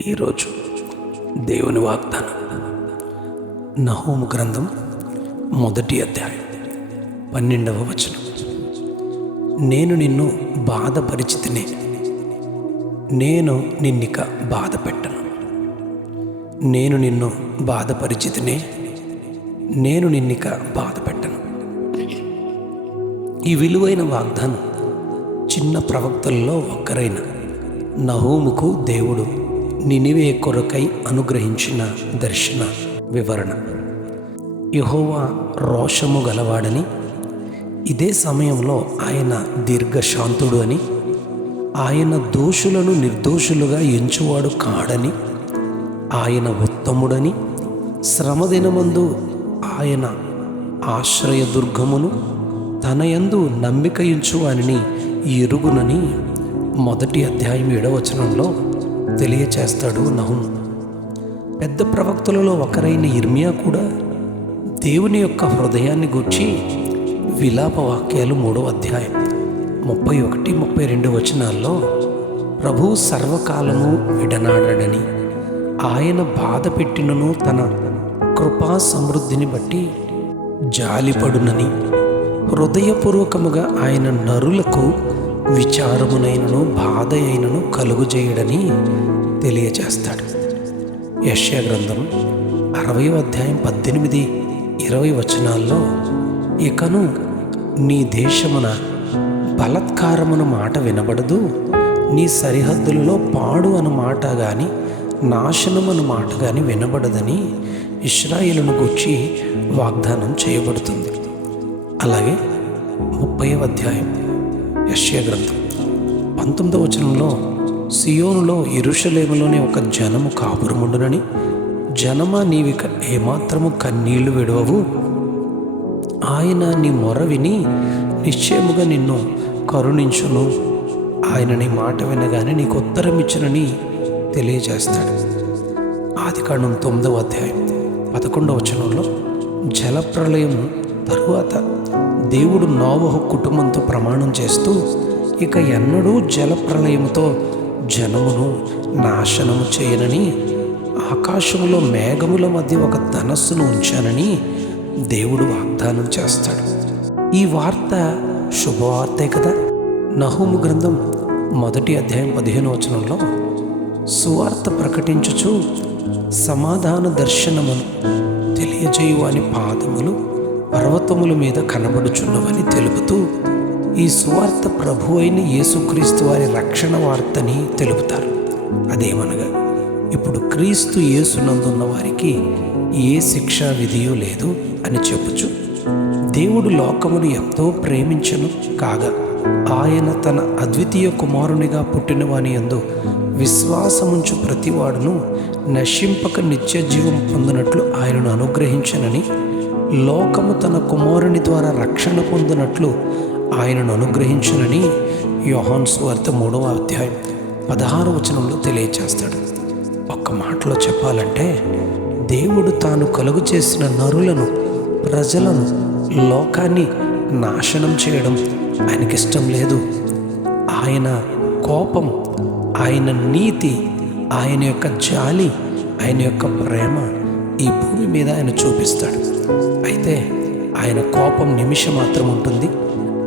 ఈరోజు దేవుని వాగ్దానం నహూము గ్రంథం 1వ అధ్యాయం 12వ వచనం. నేను నిన్ను బాధపరిచితినే, నేను నిన్నిక బాధ పెట్టను. నేను నిన్ను బాధపరిచితినే, నేను నిన్నిక బాధ పెట్టను. ఈ విలువైన వాగ్దానం చిన్న ప్రవక్తల్లో ఒక్కరైన నహూముకు దేవుడు నినివే కొరకై అనుగ్రహించిన దర్శన వివరణ. యెహోవా రోషము గలవాడని, ఇదే సమయంలో ఆయన దీర్ఘశాంతుడు అని, ఆయన దోషులను నిర్దోషులుగా ఎంచువాడు కాడని, ఆయన ఉత్తముడని, శ్రమదినమందు ఆయన ఆశ్రయదుర్గమును తనయందు నమ్మిక ఉంచువానిని ఎరుగునని 1వ అధ్యాయం 7వ వచనంలో తెలియచేస్తాడు నహూము. పెద్ద ప్రవక్తలలో ఒకరైన ఇర్మియా కూడా దేవుని యొక్క హృదయాన్ని గూర్చి విలాప వాక్యాలు 3వ అధ్యాయం 31, 32 వచనాల్లో ప్రభు సర్వకాలము విడనాడని, ఆయన బాధ పెట్టినను తన కృపా సమృద్ధిని బట్టి జాలిపడునని, హృదయపూర్వకముగా ఆయన నరులకు విచారమునైనను బాధ అయినను కలుగుజేయడని తెలియజేస్తాడు. యెషయా గ్రంథం 60వ అధ్యాయం 18, 20 వచనాల్లో ఇకను నీ దేశమున బలత్కారమును మాట వినబడదు, నీ సరిహద్దులలో పాడు అను మాట గాని నాశనమను మాట గాని వినబడదని ఇశ్రాయేలును గూర్చి వాగ్దానం చేయబడుతుంది. అలాగే 30వ అధ్యాయం యెషయా గ్రంథం 19వ వచనంలో సియోనులో యెరూషలేములోనే ఒక జనము కాపురముండునని, జనమా నీవిక ఏమాత్రము కన్నీళ్లు విడవవు, ఆయన నీ మొర విని నిశ్చయముగా నిన్ను కరుణించును, ఆయన నీ మాట వినగానే నీకు ఉత్తరం ఇచ్చునని తెలియజేస్తాడు. ఆదికాండం 9వ అధ్యాయం 11వ వచనంలో జలప్రళయం తరువాత దేవుడు నోవహు కుటుంబంతో ప్రమాణం చేస్తూ, ఇక ఎన్నడూ జలప్రళయముతో జనమును నాశనము చేయనని, ఆకాశములో మేఘముల మధ్య ఒక ధనస్సును ఉంచానని దేవుడు వాగ్దానం చేస్తాడు. ఈ వార్త శుభవార్తే కదా. నహూము గ్రంథం 1వ అధ్యాయం 15వ వచనంలో సువార్త ప్రకటించుచు సమాధాన దర్శనమును తెలియజేయువాని పాదములు పర్వతముల మీద కనబడుచున్నవని తెలుపుతూ ఈ సువార్త ప్రభు అయిన యేసుక్రీస్తు వారి రక్షణ వార్తని తెలుపుతారు. అదేమనగా, ఇప్పుడు క్రీస్తు యేసునందున్న వారికి ఏ శిక్షా విధియో లేదు అని చెప్పుచు, దేవుడు లోకమును ఎంతో ప్రేమించెను కాగా ఆయన తన అద్వితీయ కుమారునిగా పుట్టిన వాని యందు విశ్వాసముంచు ప్రతివాడును నశింపక నిత్య జీవం పొందినట్లు ఆయనను అనుగ్రహించనని, లోకము తన కుమారుని ద్వారా రక్షణ పొందినట్లు ఆయనను అనుగ్రహించనని యోహాను సువార్త 3వ అధ్యాయం 16వ వచనంలో తెలియచేస్తాడు. ఒక్క మాటలో చెప్పాలంటే, దేవుడు తాను కలుగు చేసిన నరులను, ప్రజలను, లోకాన్ని నాశనం చేయడం ఆయనకిష్టం లేదు. ఆయన కోపం, ఆయన నీతి, ఆయన యొక్క జాలి, ఆయన యొక్క ప్రేమ ఈ భూమి మీద ఆయన చూపిస్తాడు. అయితే ఆయన కోపం నిమిషం మాత్రం ఉంటుంది,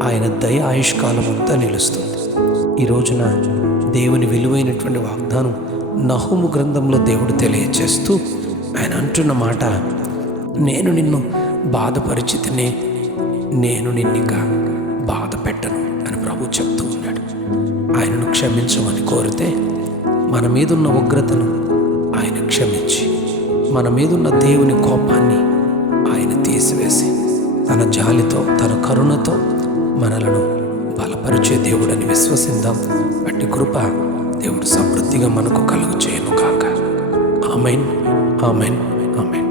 ఆయన దయ ఆయుష్కాలం అంతా నిలుస్తుంది. ఈ రోజున దేవుని విలువైనటువంటి వాగ్దానం నహూము గ్రంథంలో దేవుడు తెలియచేస్తూ ఆయన అంటున్న మాట, నేను నిన్ను బాధపరిచితినే, నేను నిన్నిక బాధ పెట్టను అని ప్రభు చెప్తూ ఉన్నాడు. ఆయనను క్షమించమని కోరితే మన మీదున్న ఉగ్రతను ఆయన క్షమించి, మన మీదున్న దేవుని కోపాన్ని ఆయన తీసివేసి తన జాలితో, తన కరుణతో మనలను బలపరిచే దేవుడని విశ్వసిద్దాం. అట్టి కృప దేవుడు సమృద్ధిగా మనకు కలుగు చేయను కాక. Amen, amen, amen.